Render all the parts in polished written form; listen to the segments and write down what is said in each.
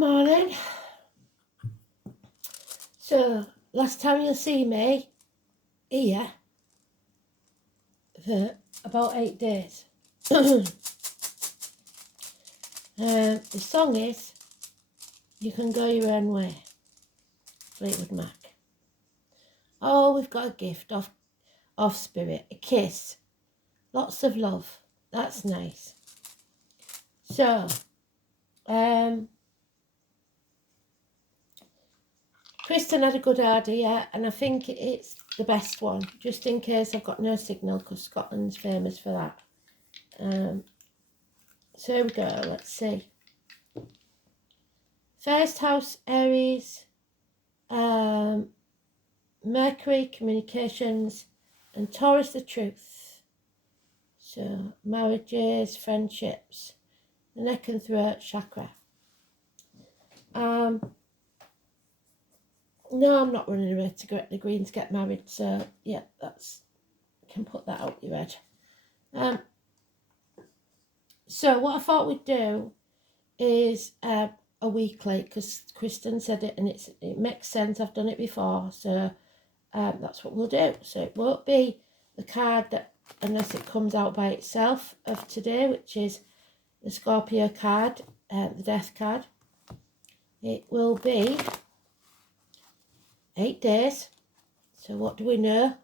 morning. So, last time you'll see me here for about 8 days. The song is You Can Go Your Own Way, Fleetwood Mac. Oh, we've got a gift of spirit, a kiss, lots of love. That's nice. So, Kristen had a good idea, and I think it's the best one, just in case I've got no signal, because Scotland's famous for that. So here we go, let's see. First house, Aries, Mercury, communications, and Taurus, the truth. So marriages, friendships, the neck and throat chakra. No, I'm not running away to get the Greens to get married, so yeah, that's, can put that out your head. So what I thought we'd do is a weekly, because Kristen said it and it makes sense. I've done it before, so that's what we'll do. So it won't be the card that, unless it comes out by itself, of today, which is the Scorpio card, the death card. It will be 8 days. So what do we know?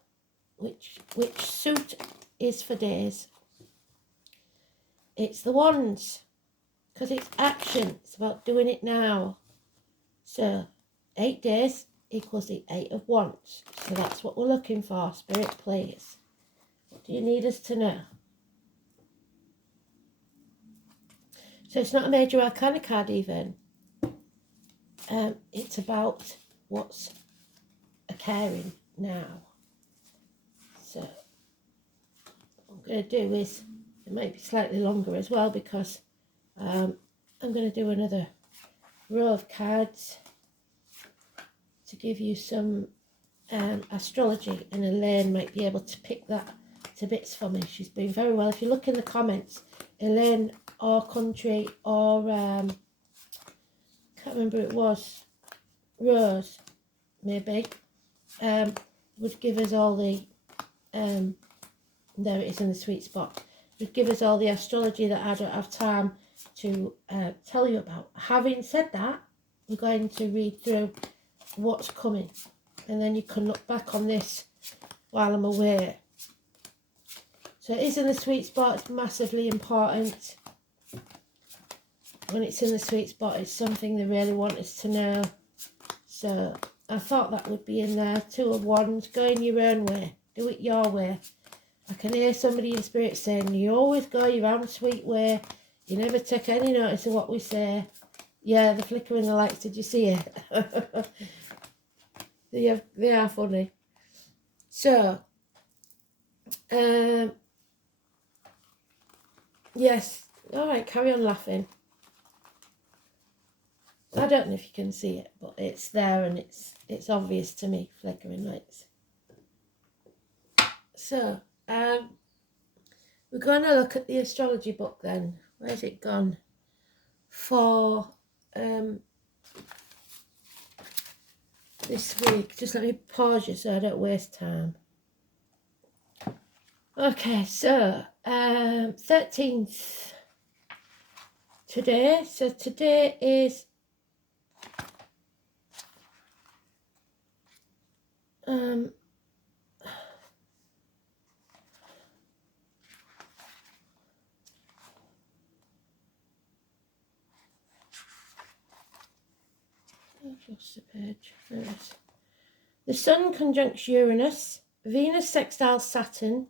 Which suit is for days? It's the wands, because it's action. It's about doing it now. So 8 days equals the 8 of wands. So that's what we're looking for. Spirit, please. What do you need us to know? So it's not a major arcana card even. It's about what's occurring now. So what I'm going to do is, it might be slightly longer as well, because I'm going to do another row of cards to give you some astrology, and Elaine might be able to pick that to bits for me. She's been very well. If you look in the comments, Elaine or Country or can't remember who it was, Rose maybe, would give us all the there it is in the sweet spot, would give us all the astrology that I don't have time to tell you about. Having said that, we're going to read through what's coming, and then you can look back on this while I'm away. So it is in the sweet spot. It's massively important. When it's in the sweet spot, it's something they really want us to know. So I thought that would be in there. 2 of Wands, go in your own way. Do it your way. I can hear somebody in spirit saying, you always go your own sweet way. You never take any notice of what we say. Yeah, the flicker in the lights, did you see it? They are funny. So, yes. All right, carry on laughing. I don't know if you can see it, but it's there, and it's obvious to me, flickering lights. So, we're going to look at the astrology book then. Where's it gone? For this week. Just let me pause you so I don't waste time. Okay, so 13th today. So today is I've lost the page. There it is. The Sun conjuncts Uranus, Venus sextiles Saturn.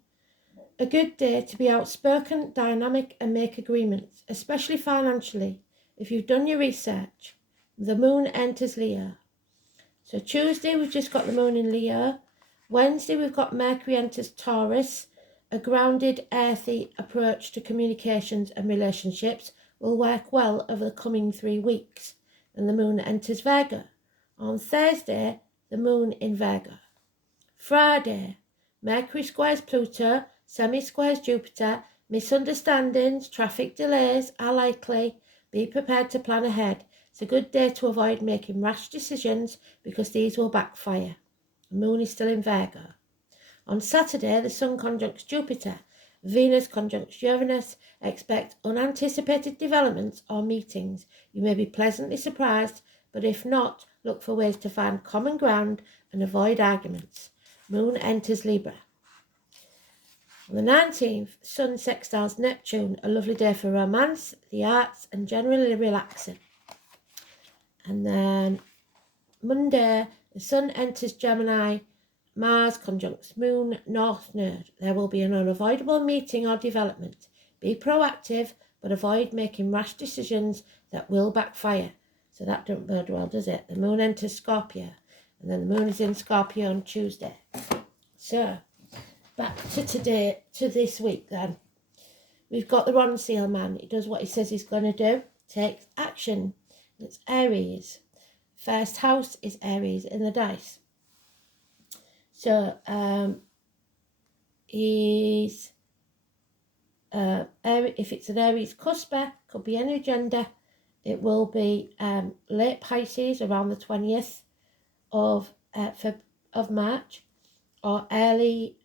A good day to be outspoken, dynamic, and make agreements, especially financially, if you've done your research. The Moon enters Leo. So Tuesday, we've just got the Moon in Leo. Wednesday, we've got Mercury enters Taurus. A grounded, earthy approach to communications and relationships will work well over the coming 3 weeks. And the Moon enters Virgo. On Thursday, the Moon in Virgo. Friday, Mercury squares Pluto, semi-squares Jupiter. Misunderstandings, traffic delays are likely. Be prepared to plan ahead. It's a good day to avoid making rash decisions because these will backfire. The moon is still in Virgo. On Saturday, the Sun conjuncts Jupiter, Venus conjuncts Uranus. Expect unanticipated developments or meetings. You may be pleasantly surprised, but if not, look for ways to find common ground and avoid arguments. Moon enters Libra. On the 19th, Sun sextiles Neptune, a lovely day for romance, the arts, and generally relaxing. And then Monday, the Sun enters Gemini, Mars conjuncts Moon, North Node. There will be an unavoidable meeting or development. Be proactive, but avoid making rash decisions that will backfire. So that don't bode well, does it? The Moon enters Scorpio, and then the Moon is in Scorpio on Tuesday. So, back to this week then. We've got the Ron Seal man. He does what he says he's going to do. Takes action. It's Aries. First house is Aries in the dice. So, he's... if it's an Aries cusper, could be any gender. It will be late Pisces around the 20th of March, or early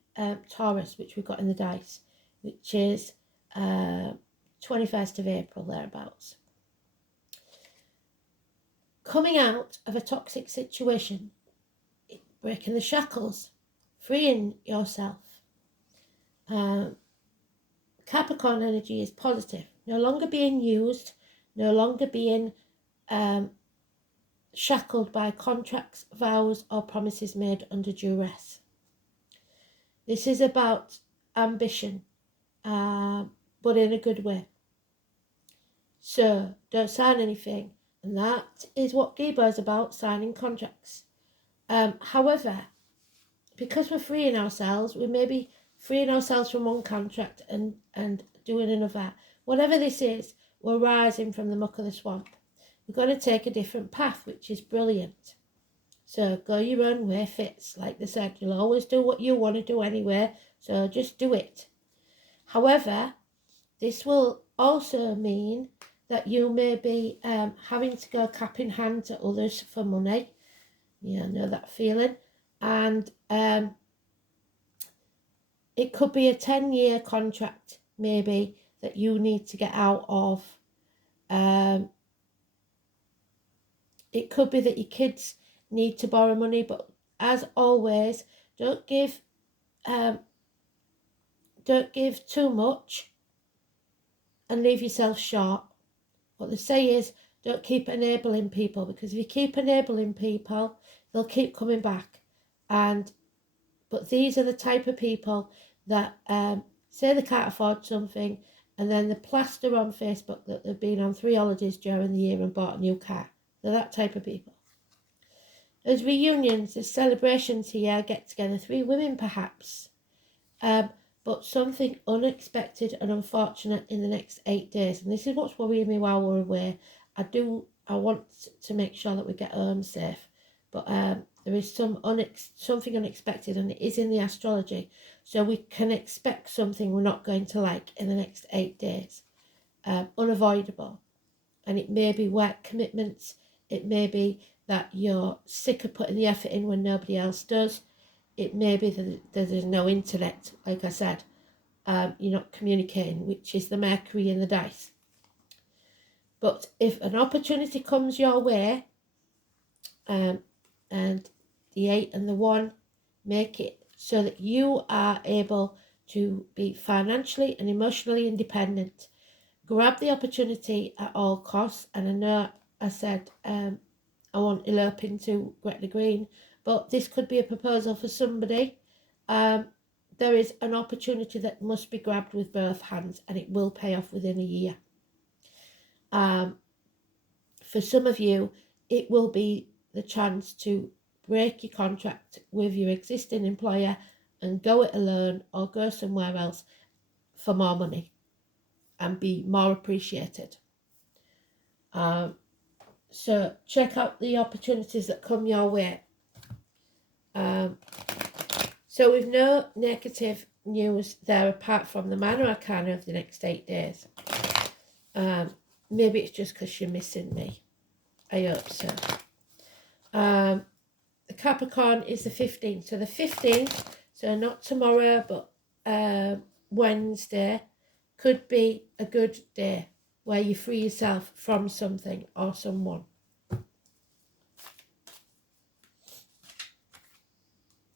Taurus, which we've got in the dice, which is 21st of April, thereabouts. Coming out of a toxic situation, breaking the shackles, freeing yourself. Capricorn energy is positive, no longer being used, no longer being shackled by contracts, vows, or promises made under duress. This is about ambition, but in a good way. So don't sign anything, and that is what Gibo is about, signing contracts. However, because we're freeing ourselves, we may be freeing ourselves from one contract and doing another. Whatever this is, we're rising from the muck of the swamp. We're going to take a different path, which is brilliant. So go your own way, Fitz. Like they said, you'll always do what you want to do anyway, so just do it. However, this will also mean that you may be having to go cap in hand to others for money. Yeah, I know that feeling. And it could be a 10-year contract, maybe, that you need to get out of. It could be that your kids need to borrow money, but as always, don't give too much and leave yourself short. What they say is, don't keep enabling people, because if you keep enabling people, they'll keep coming back. But these are the type of people that say they can't afford something, and then they plaster on Facebook that they've been on 3 holidays during the year and bought a new car. They're that type of people. There's reunions, there's celebrations here, get together, 3 women perhaps. But something unexpected and unfortunate in the next 8 days. And this is what's worrying me while we're away. I want to make sure that we get home safe. But there is something unexpected, and it is in the astrology. So we can expect something we're not going to like in the next 8 days. Unavoidable. And it may be work commitments. It may be that you're sick of putting the effort in when nobody else does. It may be that there's no internet, like I said. You're not communicating, which is the Mercury in the dice. But if an opportunity comes your way, and the 8 and the 1 make it so that you are able to be financially and emotionally independent. Grab the opportunity at all costs. And I know I said I won't elope into Gretna Green, but this could be a proposal for somebody. There is an opportunity that must be grabbed with both hands, and it will pay off within a year. For some of you, it will be the chance to break your contract with your existing employer and go it alone, or go somewhere else for more money and be more appreciated. So check out the opportunities that come your way. So we've no negative news there apart from the minor arcana of the next 8 days. Maybe it's just because you're missing me. I hope so. The Capricorn is the 15th. So the 15th, so not tomorrow, but Wednesday, could be a good day where you free yourself from something or someone.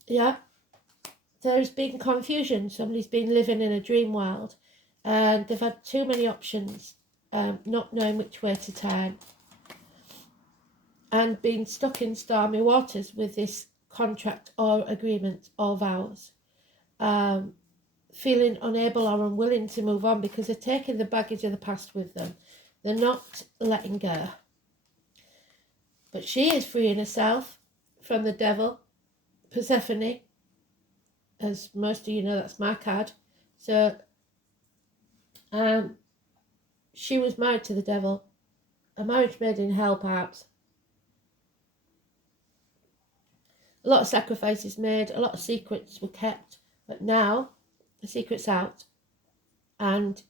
Yeah, there's been confusion. Somebody's been living in a dream world and they've had too many options, not knowing which way to turn, and been stuck in stormy waters with this contract or agreement or vows, feeling unable or unwilling to move on because they're taking the baggage of the past with them. They're not letting go. But she is freeing herself from the devil, Persephone. As most of you know, that's my card. So she was married to the devil. A marriage made in hell, perhaps. A lot of sacrifices made, a lot of secrets were kept, but now the secret's out and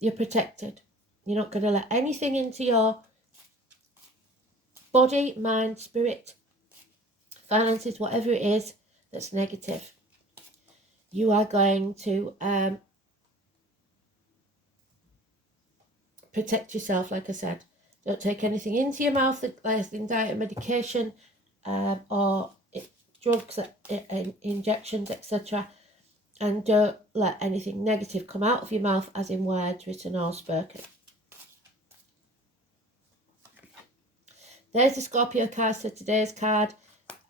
you're protected. You're not going to let anything into your body, mind, spirit, finances, whatever it is that's negative. You are going to protect yourself, like I said. Don't take anything into your mouth like in diet and medication or drugs, injections, etc. And don't let anything negative come out of your mouth, as in words, written or spoken. There's the Scorpio card, so today's card.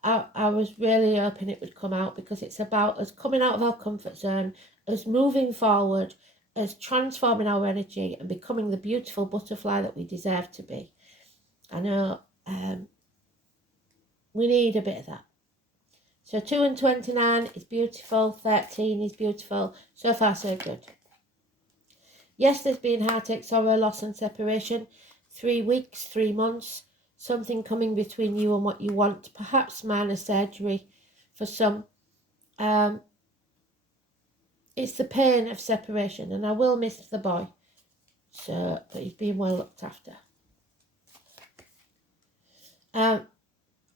I was really hoping it would come out because it's about us coming out of our comfort zone, us moving forward, as transforming our energy and becoming the beautiful butterfly that we deserve to be. I know we need a bit of that. So 2 and 29 is beautiful, 13 is beautiful. So far, so good. Yes, there's been heartache, sorrow, loss and separation. 3 weeks, 3 months, something coming between you and what you want. Perhaps minor surgery for some. It's the pain of separation, and I will miss the boy. So, but he's being well looked after.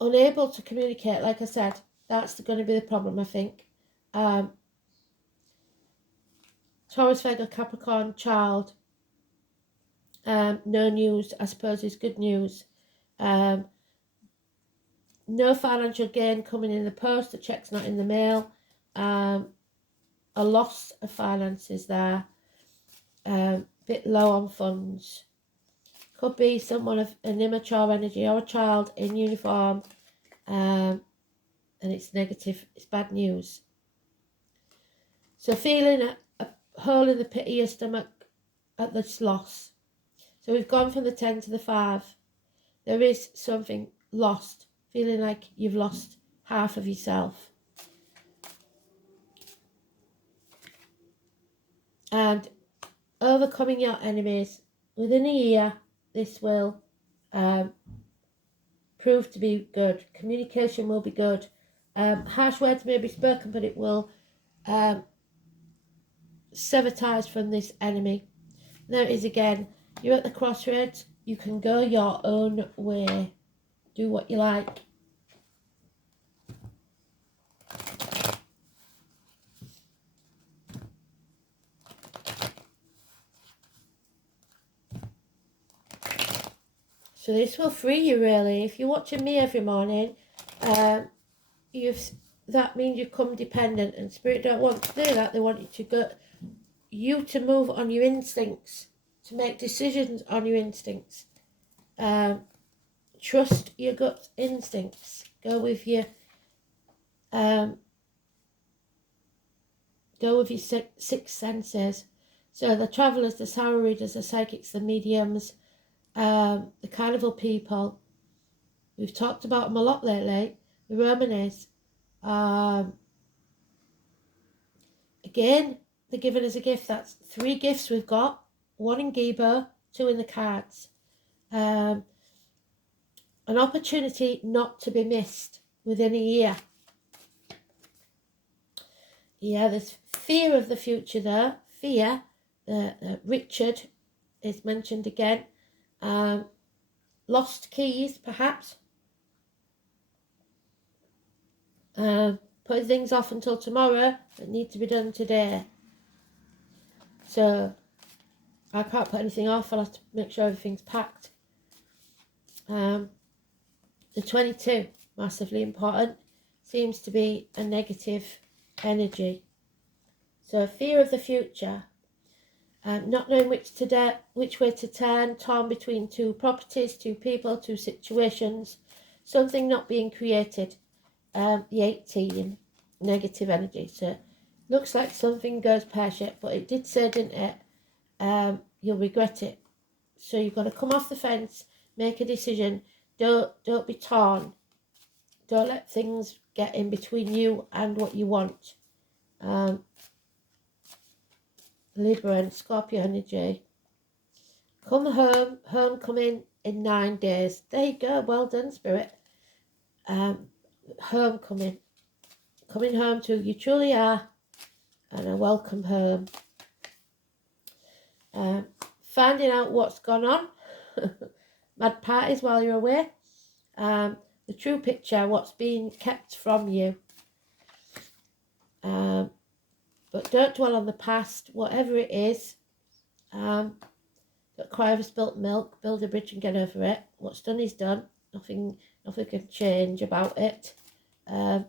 Unable to communicate, like I said, that's going to be the problem, I think. Taurus, Virgo, Capricorn, child. No news, I suppose, is good news. No financial gain coming in the post, the check's not in the mail. A loss of finances there. Bit low on funds. Could be someone of an immature energy or a child in uniform, and it's negative, it's bad news. So feeling a hole in the pit of your stomach at this loss. So we've gone from the 10 to the 5. There is something lost, feeling like you've lost half of yourself. And overcoming your enemies within a year, this will prove to be good. Communication will be good. Harsh words may be spoken, but it will sever ties from this enemy. There it is again. You're at the crossroads. You can go your own way. Do what you like. So this will free you, really. If you're watching me every morning, that means you become dependent, and Spirit don't want to do that. They want you to move on your instincts, to make decisions on your instincts. Trust your gut instincts. Go with your sixth senses. So the travellers, the tarot readers, the psychics, the mediums, the carnival people. We've talked about them a lot lately. The Romanes. Again, they're giving us a gift. That's 3 gifts we've got. 1 in Gibo, 2 in the cards. An opportunity not to be missed within a year. Yeah, there's fear of the future there. Fear. Richard is mentioned again. Lost keys, perhaps. Putting things off until tomorrow that need to be done today. So I can't put anything off. I'll have to make sure everything's packed. The 22, massively important, seems to be a negative energy. So fear of the future, not knowing which way to turn, torn between two properties, two people, two situations, something not being created. The 18, negative energy. So looks like something goes pear-shaped, but it did say, didn't it, you'll regret it. So you've got to come off the fence, make a decision. Don't be torn. Don't let things get in between you and what you want. Libra and Scorpio energy. Come home, homecoming in 9 days. There you go, well done, Spirit. Homecoming. Coming home to who you truly are, and a welcome home. Finding out what's gone on. Mad parties while you're away. The true picture, what's being kept from you. But don't dwell on the past, whatever it is. Don't cry over spilt milk, build a bridge and get over it. What's done is done. Nothing can change about it. So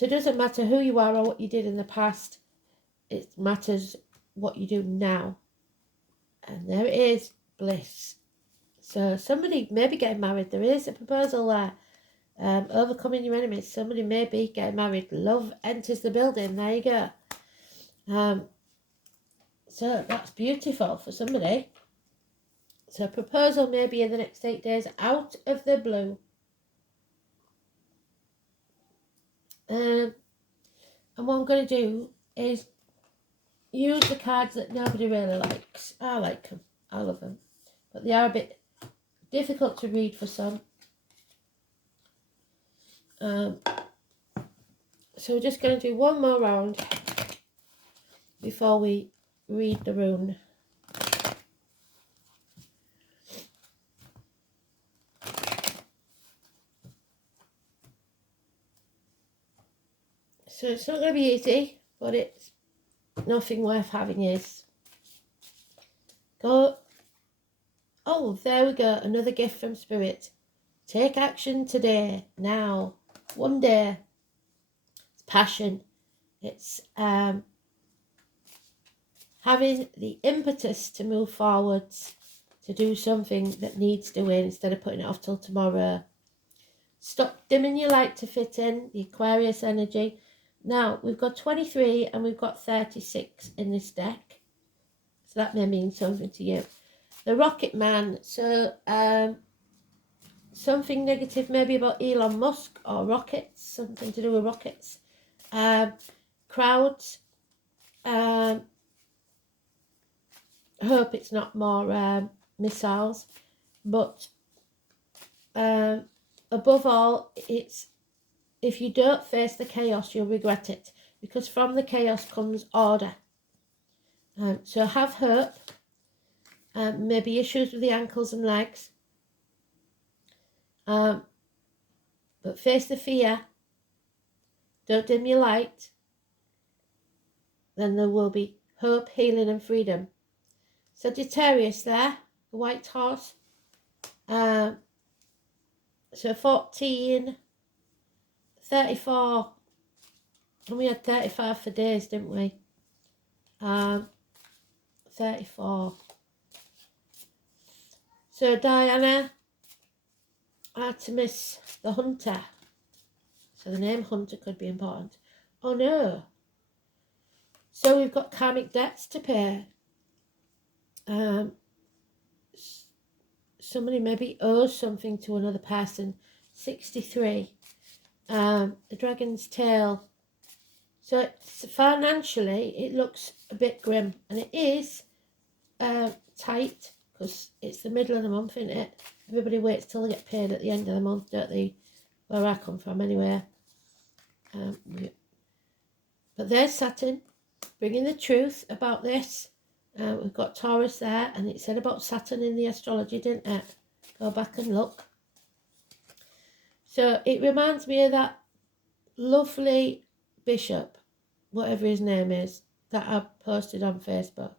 it doesn't matter who you are or what you did in the past. It matters what you do now. And there it is, bliss. So somebody may be getting married. There is a proposal there. Overcoming your enemies. Somebody may be getting married. Love enters the building. There you go. So that's beautiful for somebody. So a proposal may be in the next 8 days out of the blue. And what I'm going to do is use the cards that nobody really likes. I like them. I love them. But they are a bit difficult to read for some. So we're just going to do one more round before we read the rune. So it's not going to be easy, but it's nothing worth having is. Go. Oh, there we go. Another gift from Spirit. Take action today, now, one day. It's passion. It's having the impetus to move forwards, to do something that needs doing instead of putting it off till tomorrow. Stop dimming your light to fit in, the Aquarius energy. Now, we've got 23 and we've got 36 in this deck. So that may mean something to you. The Rocket Man. So, something negative maybe about Elon Musk or rockets. Something to do with rockets. Crowds. I hope it's not more missiles. But above all, it's if you don't face the chaos, you'll regret it. Because from the chaos comes order. So have hope. Maybe issues with the ankles and legs. But face the fear. Don't dim your light. Then there will be hope, healing and freedom. Sagittarius there, the white horse. So 14, 34. And we had 35 for days, didn't we? 34. So Diana, Artemis, the hunter. So the name hunter could be important. Oh no. So we've got karmic debts to pay. Somebody maybe owes something to another person. 63. The dragon's tail. So it's, financially, it looks a bit grim. And it is tight because it's the middle of the month, isn't it? Everybody waits till they get paid at the end of the month, don't they? Where I come from, anyway. But there's Saturn bringing the truth about this. We've got Taurus there, and it said about Saturn in the astrology, didn't it? Go back and look. So it reminds me of that lovely bishop, whatever his name is, that I posted on Facebook.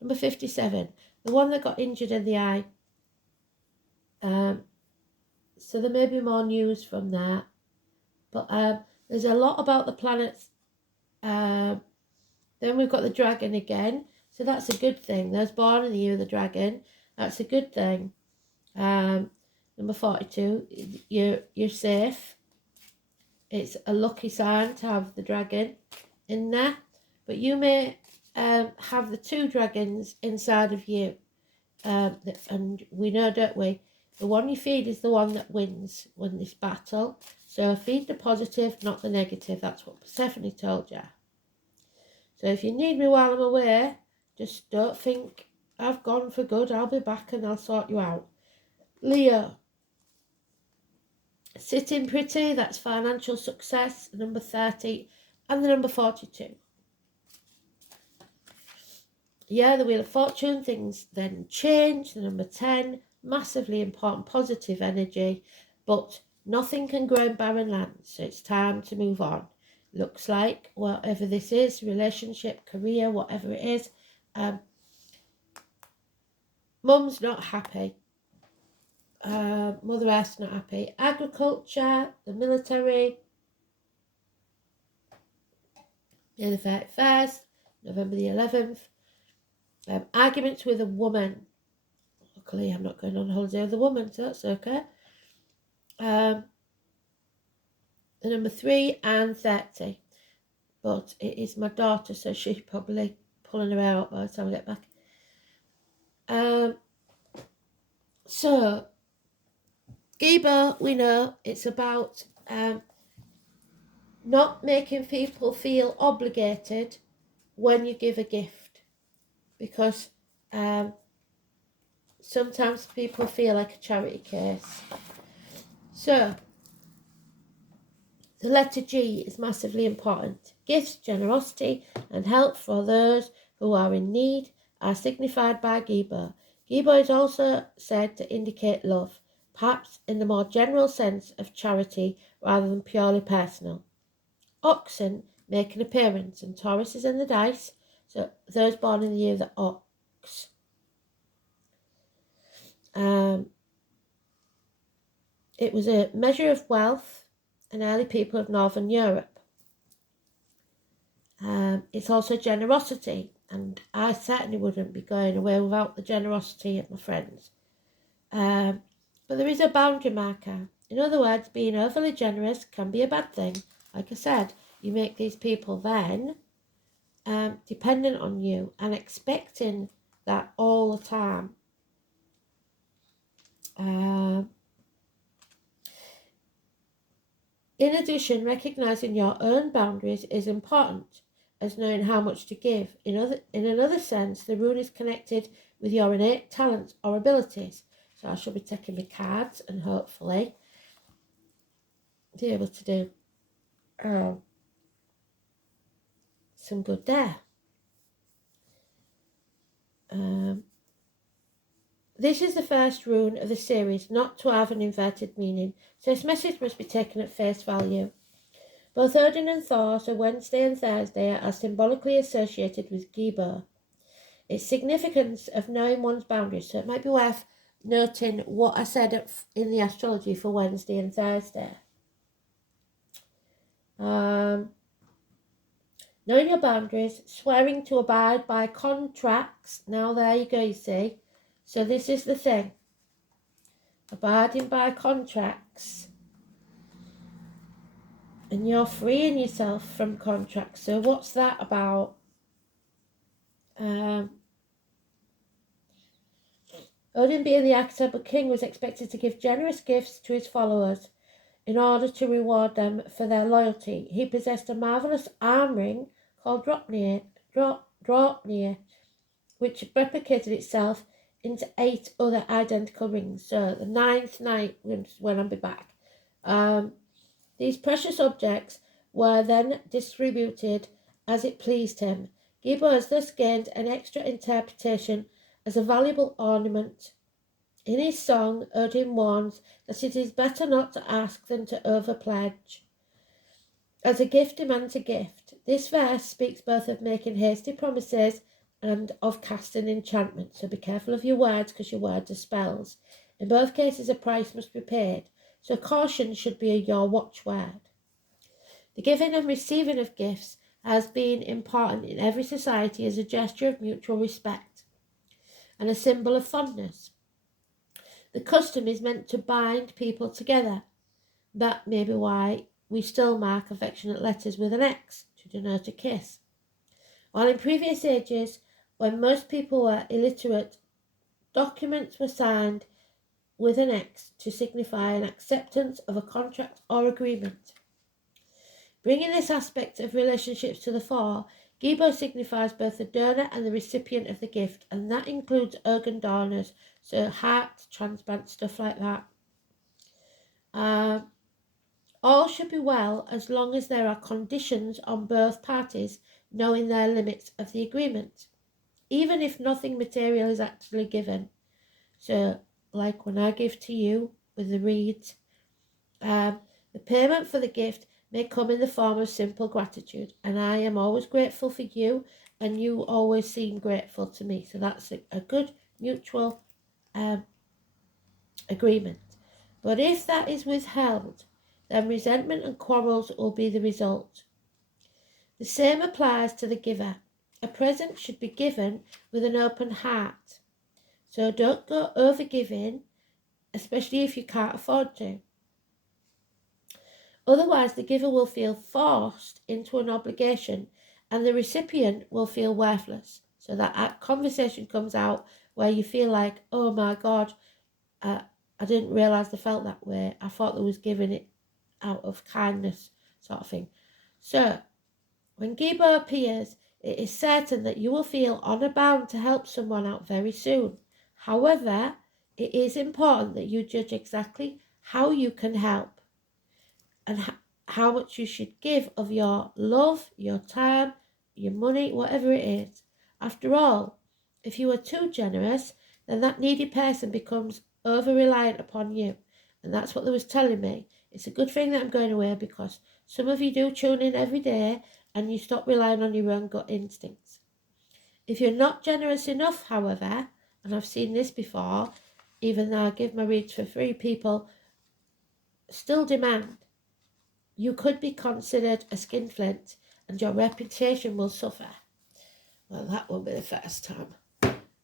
Number 57, the one that got injured in the eye. So there may be more news from that. But there's a lot about the planets. Then we've got the dragon again. So that's a good thing. Those born in the year of the dragon. That's a good thing. Number 42, you're safe. It's a lucky sign to have the dragon in there. But you may have the two dragons inside of you. And we know, don't we? The one you feed is the one that wins this battle. So feed the positive, not the negative. That's what Persephone told you. So if you need me while I'm away, just don't think I've gone for good. I'll be back and I'll sort you out. Leo. Sitting pretty, that's financial success, number 30, and the number 42. Yeah, the Wheel of Fortune, things then change. The number 10, massively important, positive energy, but nothing can grow in barren land, so it's time to move on. Looks like, whatever this is, relationship, career, whatever it is, Mum's not happy. Mother Earth's not happy. Agriculture, the military, May the 31st, November the 11th. Arguments with a woman. Luckily, I'm not going on holiday with a woman, so that's okay. The number 3 and 30. But it is my daughter, so she's probably pulling her hair out by the time I get back. So, Giba, we know it's about not making people feel obligated when you give a gift, because sometimes people feel like a charity case. So, the letter G is massively important. Gifts, generosity, and help for those who are in need are signified by Giba. Giba is also said to indicate love, perhaps in the more general sense of charity rather than purely personal. Oxen make an appearance, and Taurus is in the dice, so those born in the year of the ox. It was a measure of wealth in early people of Northern Europe. It's also generosity, and I certainly wouldn't be going away without the generosity of my friends. But there is a boundary marker. In other words, being overly generous can be a bad thing. Like I said, you make these people then dependent on you and expecting that all the time. In addition, recognizing your own boundaries is important, as knowing how much to give. In another sense, the rune is connected with your innate talents or abilities. So I shall be taking my cards and hopefully be able to do some good there. This is the first rune of the series not to have an inverted meaning, so this message must be taken at face value. Both Odin and Thor, so Wednesday and Thursday, are symbolically associated with Giba. It's significance of knowing one's boundaries, so it might be worth noting what I said in the astrology for Wednesday and Thursday. Knowing your boundaries, swearing to abide by contracts. Now there you go, you see. So this is the thing. Abiding by contracts. And you're freeing yourself from contracts. So what's that about? Odin being the archetypal king was expected to give generous gifts to his followers in order to reward them for their loyalty. He possessed a marvellous arm ring called Draupnir, which replicated itself into 8 other identical rings. So the 9th night when I'll be back. These precious objects were then distributed as it pleased him. Gibo has thus gained an extra interpretation as a valuable ornament. In his song, Odin warns that it is better not to ask than to overpledge. As a gift demands a gift. This verse speaks both of making hasty promises and of casting enchantment. So be careful of your words, because your words are spells. In both cases, a price must be paid. So caution should be your watchword. The giving and receiving of gifts has been important in every society as a gesture of mutual respect and a symbol of fondness. The custom is meant to bind people together. That may be why we still mark affectionate letters with an X to denote a kiss. While in previous ages, when most people were illiterate, documents were signed with an X to signify an acceptance of a contract or agreement. Bringing this aspect of relationships to the fore, Gibo signifies both the donor and the recipient of the gift, and that includes organ donors, so heart transplant, stuff like that. All should be well as long as there are conditions on both parties knowing their limits of the agreement, even if nothing material is actually given. So, like when I give to you with the reeds, the payment for the gift may come in the form of simple gratitude, and I am always grateful for you, and you always seem grateful to me. So that's a good mutual agreement. But if that is withheld, then resentment and quarrels will be the result. The same applies to the giver. A present should be given with an open heart. So don't go over giving, especially if you can't afford to. Otherwise, the giver will feel forced into an obligation and the recipient will feel worthless. So that conversation comes out where you feel like, oh my God, I didn't realise they felt that way. I thought they was giving it out of kindness, sort of thing. So, when Gibo appears, it is certain that you will feel honour bound to help someone out very soon. However, it is important that you judge exactly how you can help and how much you should give of your love, your time, your money, whatever it is. After all, if you are too generous, then that needy person becomes over-reliant upon you. And that's what they was telling me. It's a good thing that I'm going away, because some of you do tune in every day and you stop relying on your own gut instincts. If you're not generous enough, however, and I've seen this before, even though I give my reads for free, people still demand. You could be considered a skinflint and your reputation will suffer. Well, that won't be the first time.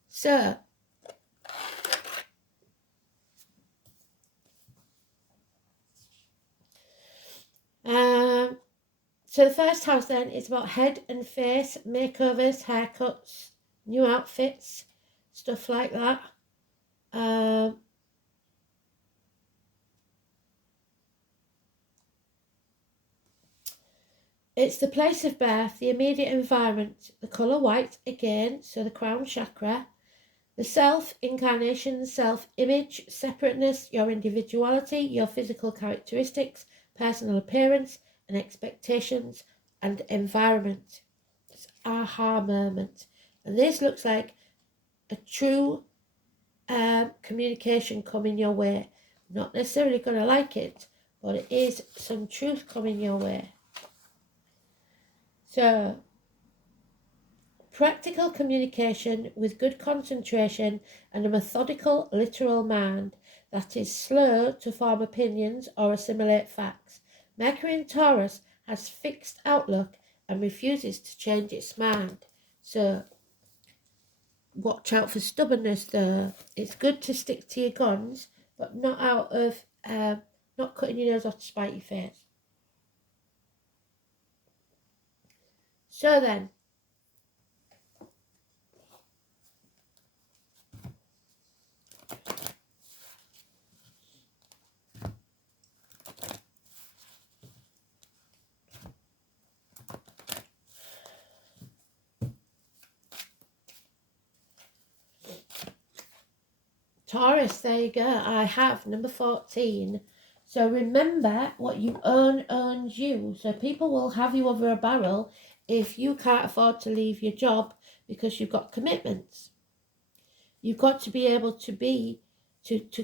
So, the first house then is about head and face, makeovers, haircuts, new outfits, stuff like that. It's the place of birth, the immediate environment, the colour white again, so the crown chakra, the self, incarnation, self-image, separateness, your individuality, your physical characteristics, personal appearance and expectations, and environment. It's aha moment. And this looks like a true communication coming your way. Not necessarily going to like it, but it is some truth coming your way. So, practical communication with good concentration and a methodical, literal mind that is slow to form opinions or assimilate facts. Mercury in Taurus has fixed outlook and refuses to change its mind. So, watch out for stubbornness though. It's good to stick to your guns, but not out of, not cutting your nose off to spite your face. So then, Taurus, there you go. I have number 14. So remember, what you earn owns you. So people will have you over a barrel if you can't afford to leave your job because you've got commitments. You've got to be able to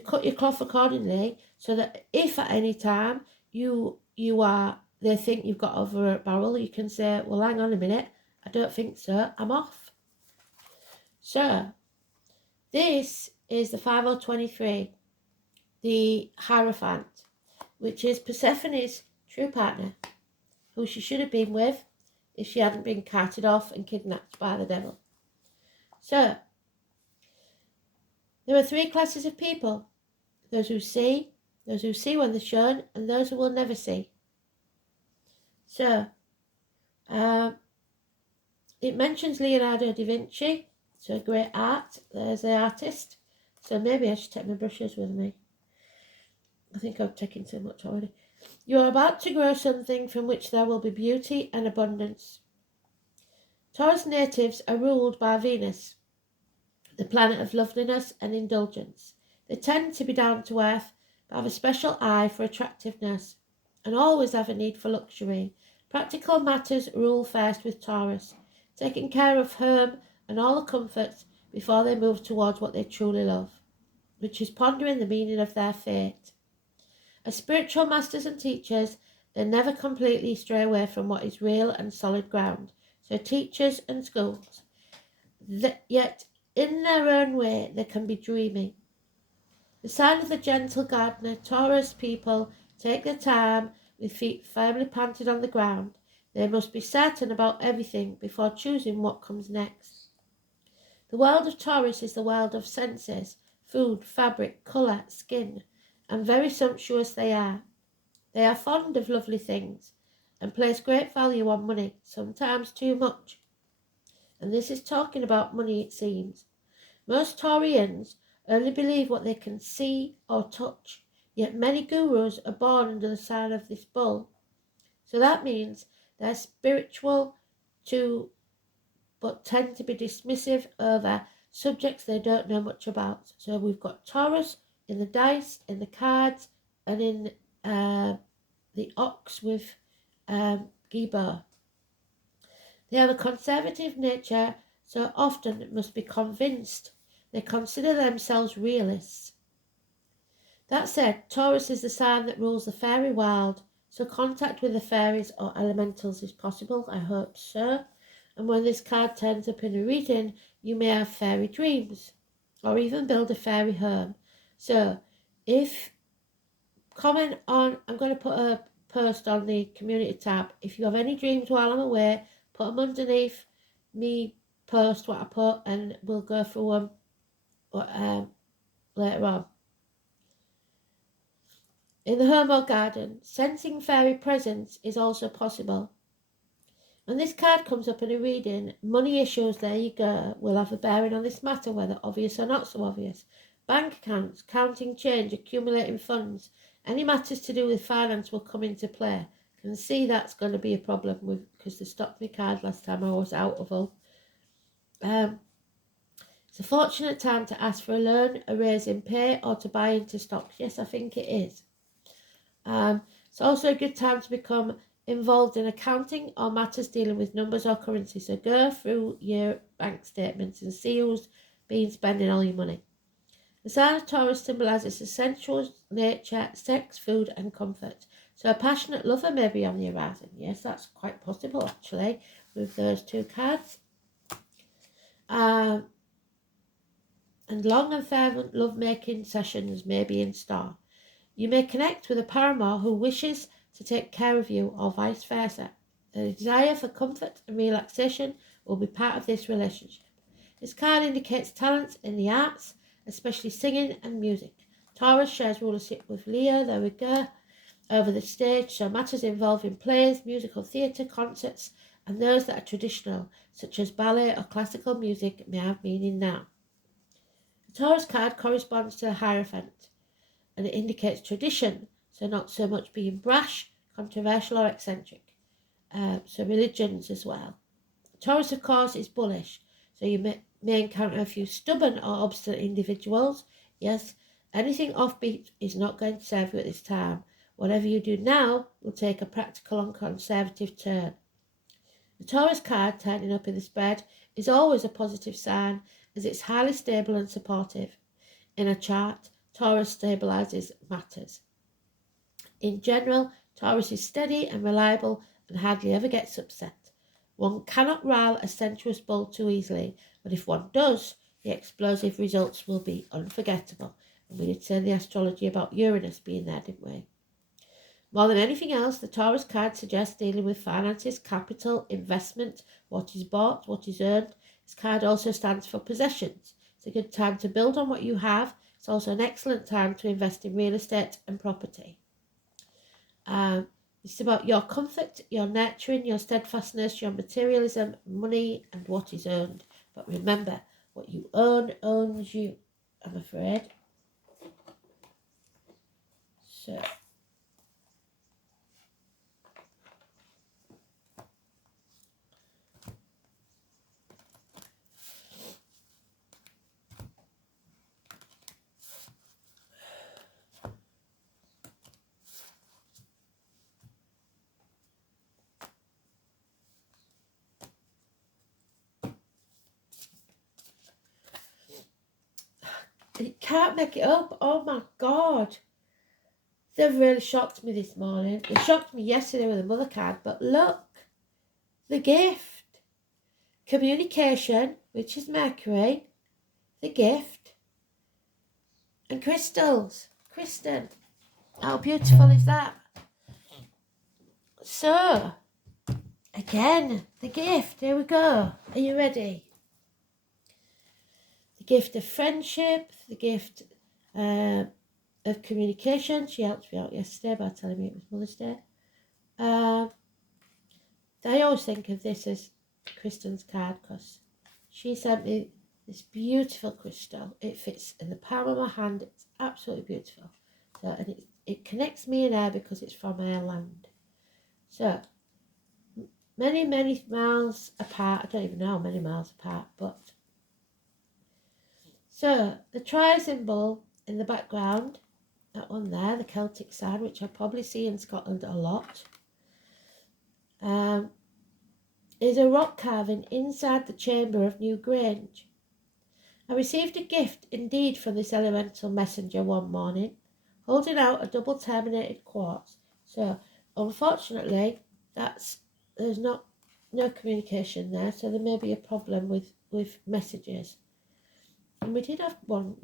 cut your cloth accordingly, so that if at any time they think you've got over a barrel, you can say, well, hang on a minute, I don't think so, I'm off. So this is the 5023, the Hierophant, which is Persephone's true partner, who she should have been with if she hadn't been carted off and kidnapped by the devil. So there are three classes of people: those who see when they're shown, and those who will never see. So it mentions Leonardo da Vinci, so great art. There's the artist. So maybe I should take my brushes with me. I think I've taken too much already. You are about to grow something from which there will be beauty and abundance. Taurus natives are ruled by Venus, the planet of loveliness and indulgence. They tend to be down to earth, but have a special eye for attractiveness, and always have a need for luxury. Practical matters rule first with Taurus, taking care of home and all the comforts before they move towards what they truly love, which is pondering the meaning of their fate. As spiritual masters and teachers, they never completely stray away from what is real and solid ground. So teachers and schools, yet in their own way they can be dreamy. The sign of the gentle gardener, Taurus people take their time with feet firmly planted on the ground. They must be certain about everything before choosing what comes next. The world of Taurus is the world of senses, food, fabric, colour, skin, and very sumptuous they are. They are fond of lovely things and place great value on money, sometimes too much. And this is talking about money, it seems. Most Taurians only believe what they can see or touch, yet many gurus are born under the sign of this bull. So that means they're spiritual too, but tend to be dismissive over subjects they don't know much about. So we've got Taurus in the dice, in the cards, and in the ox with Gibo. They have a conservative nature, so often must be convinced. They consider themselves realists. That said, Taurus is the sign that rules the fairy world, so contact with the fairies or elementals is possible, I hope so. And when this card turns up in a reading, you may have fairy dreams, or even build a fairy home. So, comment on, I'm going to put a post on the community tab. If you have any dreams while I'm away, put them underneath me, post what I put, and we'll go through them later on. In the home or garden, sensing fairy presence is also possible. When this card comes up in a reading, money issues, there you go, will have a bearing on this matter, whether obvious or not so obvious. Bank accounts, counting change, accumulating funds, any matters to do with finance will come into play. I can see that's going to be a problem because they stopped my card last time I was out of all. It's a fortunate time to ask for a loan, a raise in pay, or to buy into stocks. Yes, I think it is. It's also a good time to become involved in accounting or matters dealing with numbers or currency. So go through your bank statements and see who's been spending all your money. The sign of Taurus symbolises the sensual nature, sex, food and comfort. So a passionate lover may be on the horizon. Yes, that's quite possible actually with those two cards. And long and fervent love-making sessions may be in store. You may connect with a paramour who wishes to take care of you or vice versa. The desire for comfort and relaxation will be part of this relationship. This card indicates talents in the arts, especially singing and music. Taurus shares rulership with Leo, there we go, over the stage, so matters involving plays, musical theatre, concerts, and those that are traditional, such as ballet or classical music, may have meaning now. The Taurus card corresponds to the Hierophant, and it indicates tradition, so not so much being brash, controversial or eccentric. So religions as well. Taurus, of course, is bullish, so you may encounter a few stubborn or obstinate individuals. Yes, anything offbeat is not going to serve you at this time. Whatever you do now will take a practical and conservative turn. The Taurus card turning up in the spread is always a positive sign, as it's highly stable and supportive. In a chart, Taurus stabilizes matters. In general, Taurus is steady and reliable and hardly ever gets upset. One cannot rile a sensuous bull too easily, but if one does, the explosive results will be unforgettable. And we did say the astrology about Uranus being there, didn't we? More than anything else, the Taurus card suggests dealing with finances, capital, investment, what is bought, what is earned. This card also stands for possessions. It's a good time to build on what you have. It's also an excellent time to invest in real estate and property. It's about your comfort, your nurturing, your steadfastness, your materialism, money, and what is earned. But remember, what you own owns you, I'm afraid. So, it can't make it up. Oh my God. They've really shocked me this morning. They shocked me yesterday with a mother card, but look, the gift. Communication, which is Mercury, the gift, and crystals. Kristen, how beautiful is that? So, again, the gift. Here we go. Are you ready? The gift of friendship, the gift of communication. She helped me out yesterday by telling me it was Mother's Day. I always think of this as Kristen's card because she sent me this beautiful crystal. It fits in the palm of my hand. It's absolutely beautiful. So, and it connects me and her because it's from her land. So, many miles apart. I don't even know how many miles apart, but so the tri symbol in the background, that one there, the Celtic sign, which I probably see in Scotland a lot, is a rock carving inside the chamber of New Grange. I received a gift indeed from this elemental messenger one morning, holding out a double terminated quartz. So unfortunately, there's no communication there, so there may be a problem with messages. And we did have one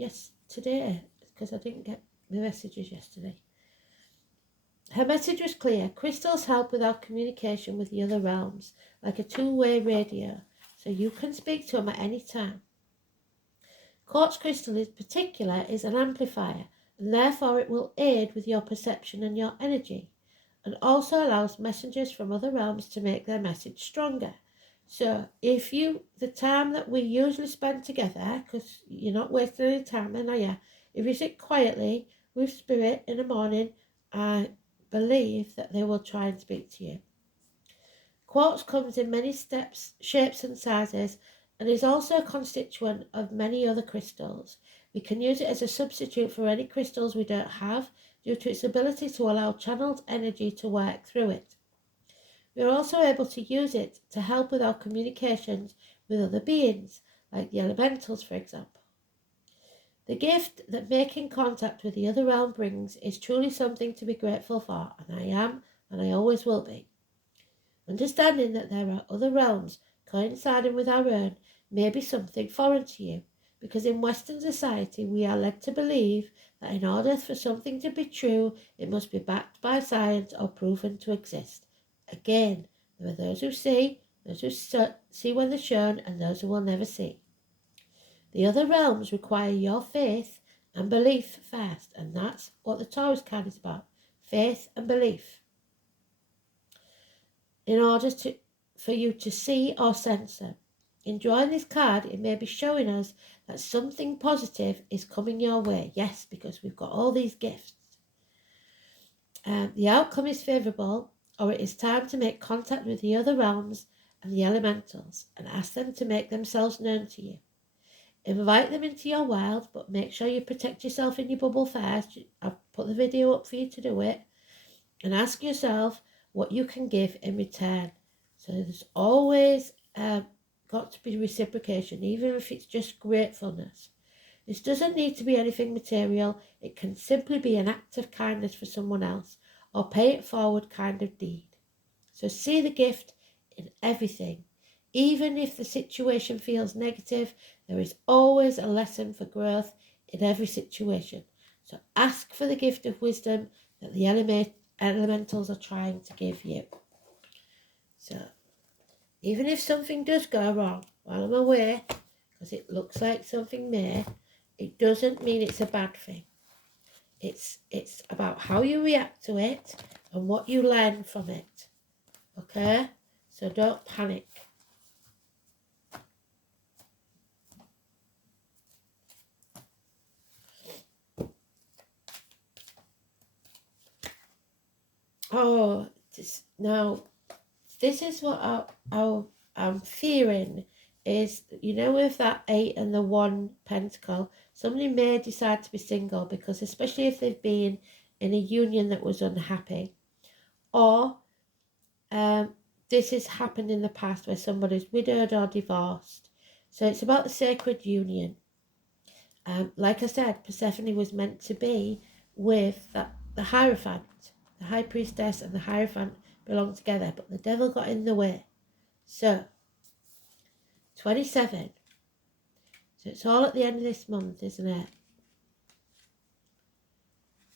today because I didn't get the messages yesterday. Her message was clear. Crystals help with our communication with the other realms, like a two-way radio, so you can speak to them at any time. Quartz crystal in particular is an amplifier, and therefore it will aid with your perception and your energy, and also allows messengers from other realms to make their message stronger. So if the time that we usually spend together, because you're not wasting any time then, are you? If you sit quietly with spirit in the morning, I believe that they will try and speak to you. Quartz comes in many shapes and sizes, and is also a constituent of many other crystals. We can use it as a substitute for any crystals we don't have due to its ability to allow channeled energy to work through it. We are also able to use it to help with our communications with other beings, like the elementals, for example. The gift that making contact with the other realm brings is truly something to be grateful for, and I am, and I always will be. Understanding that there are other realms coinciding with our own may be something foreign to you, because in Western society we are led to believe that in order for something to be true, it must be backed by science or proven to exist. Again, there are those who see, those who see when they're shown, and those who will never see. The other realms require your faith and belief first, and that's what the Taurus card is about, faith and belief. In order for you to see or sense them. In drawing this card, it may be showing us that something positive is coming your way. Yes, because we've got all these gifts. The outcome is favourable, or it is time to make contact with the other realms and the elementals and ask them to make themselves known to you. Invite them into your world, but make sure you protect yourself in your bubble first. I've put the video up for you to do it. And ask yourself what you can give in return. So there's always got to be reciprocation, even if it's just gratefulness. This doesn't need to be anything material. It can simply be an act of kindness for someone else, or pay it forward kind of deed. So see the gift in everything. Even if the situation feels negative, there is always a lesson for growth in every situation. So ask for the gift of wisdom that the elementals are trying to give you. So even if something does go wrong while I'm away, because it looks like something may, it doesn't mean it's a bad thing. It's about how you react to it and what you learn from it. Okay? So don't panic. Oh, now, this is what I'm fearing is, with that 8 and the 1 pentacle, somebody may decide to be single because, especially if they've been in a union that was unhappy, or this has happened in the past where somebody's widowed or divorced. So it's about the sacred union. Like I said, Persephone was meant to be with the Hierophant. The High Priestess and the Hierophant belong together, but the devil got in the way. So, 27. So it's all at the end of this month, isn't it?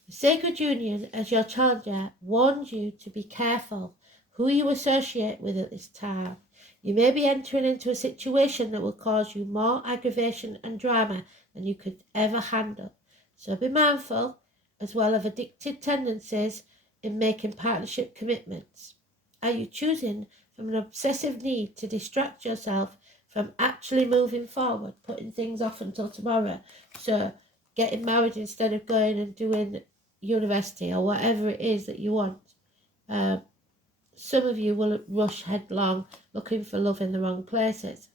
The sacred union, as your challenger, warns you to be careful who you associate with at this time. You may be entering into a situation that will cause you more aggravation and drama than you could ever handle. So be mindful, as well, of addictive tendencies in making partnership commitments. Are you choosing from an obsessive need to distract yourself from actually moving forward, putting things off until tomorrow? So getting married instead of going and doing university or whatever it is that you want. Some of you will rush headlong looking for love in the wrong places.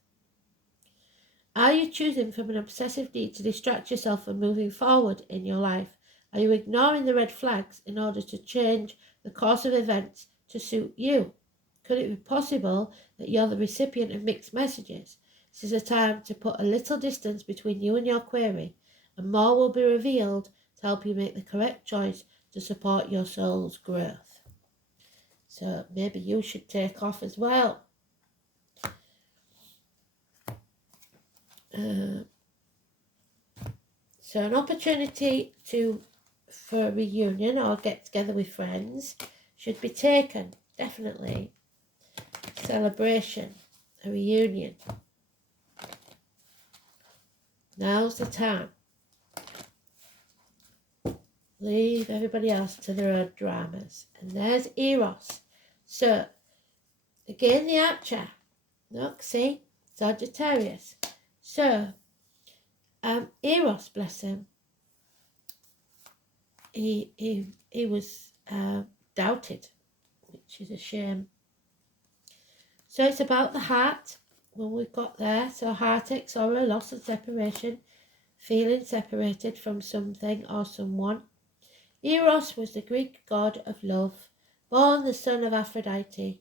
Are you choosing from an obsessive need to distract yourself from moving forward in your life? Are you ignoring the red flags in order to change the course of events to suit you? Could it be possible that you're the recipient of mixed messages? This is a time to put a little distance between you and your query, and more will be revealed to help you make the correct choice to support your soul's growth. So maybe you should take off as well. So an opportunity for a reunion or get together with friends should be taken, definitely. Celebration, a reunion. Now's the time. Leave everybody else to their own dramas. And there's Eros. So, again the Archer. Look, see? Sagittarius. So, Eros, bless him, he was doubted, which is a shame. So it's about the heart, when we've got there. So heartache, sorrow, loss and separation, feeling separated from something or someone. Eros was the Greek god of love, born the son of Aphrodite.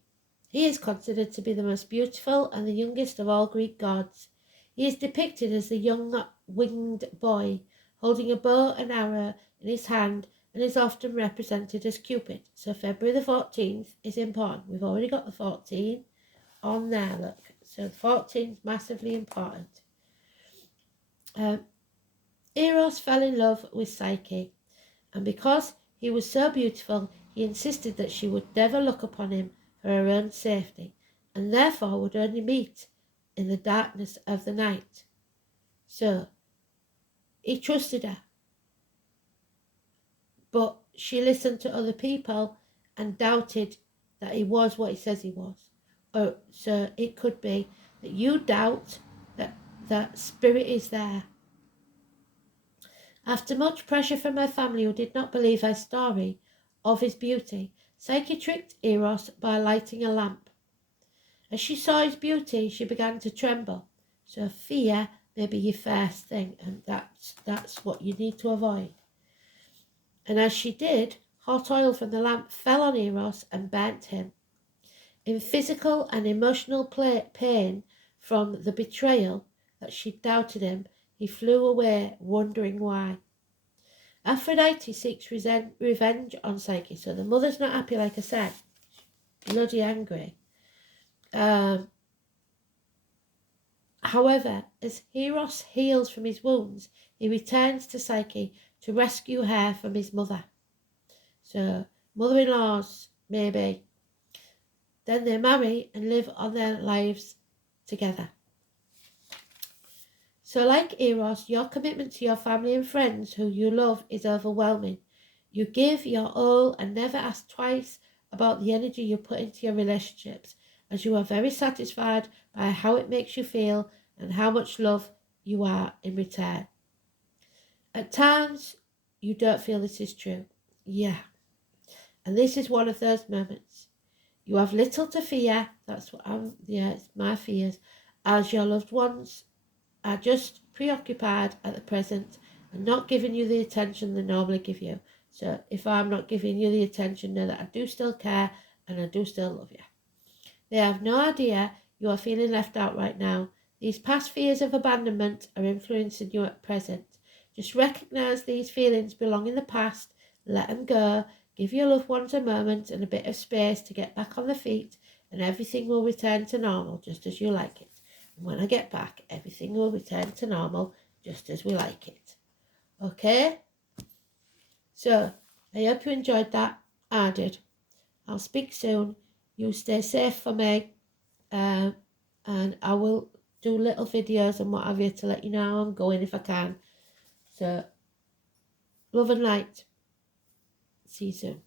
He is considered to be the most beautiful and the youngest of all Greek gods. He is depicted as the young winged boy, holding a bow and arrow in his hand, and is often represented as Cupid. So February the 14th is important. We've already got the 14 on there, look. So the 14th is massively important. Eros fell in love with Psyche, and because he was so beautiful, he insisted that she would never look upon him for her own safety, and therefore would only meet in the darkness of the night. So he trusted her, but she listened to other people and doubted that he was what he says he was. So it could be that you doubt that spirit is there. After much pressure from her family, who did not believe her story of his beauty, Psyche tricked Eros by lighting a lamp. As she saw his beauty, she began to tremble. So fear may be your first thing, and that's what you need to avoid. And as she did, hot oil from the lamp fell on Eros and burnt him. In physical and emotional pain from the betrayal that she doubted him, he flew away, wondering why. Aphrodite seeks revenge on Psyche. So the mother's not happy, like I said. Bloody angry. However, as Eros heals from his wounds, he returns to Psyche to rescue her from his mother. So, mother-in-laws, maybe. Then they marry and live on their lives together. So like Eros, your commitment to your family and friends who you love is overwhelming. You give your all and never ask twice about the energy you put into your relationships, as you are very satisfied by how it makes you feel and how much love you are in return. At times, you don't feel this is true. Yeah. And this is one of those moments. You have little to fear. That's what it's my fears. As your loved ones are just preoccupied at the present and not giving you the attention they normally give you. So if I'm not giving you the attention, know that I do still care and I do still love you. They have no idea you are feeling left out right now. These past fears of abandonment are influencing you at present. Just recognise these feelings belong in the past, let them go, give your loved ones a moment and a bit of space to get back on their feet, and everything will return to normal just as you like it. And when I get back, everything will return to normal just as we like it. Okay? So, I hope you enjoyed that. I did. I'll speak soon. You stay safe for me. And I will do little videos and what have you to let you know how I'm going if I can. So, love and light. See you soon.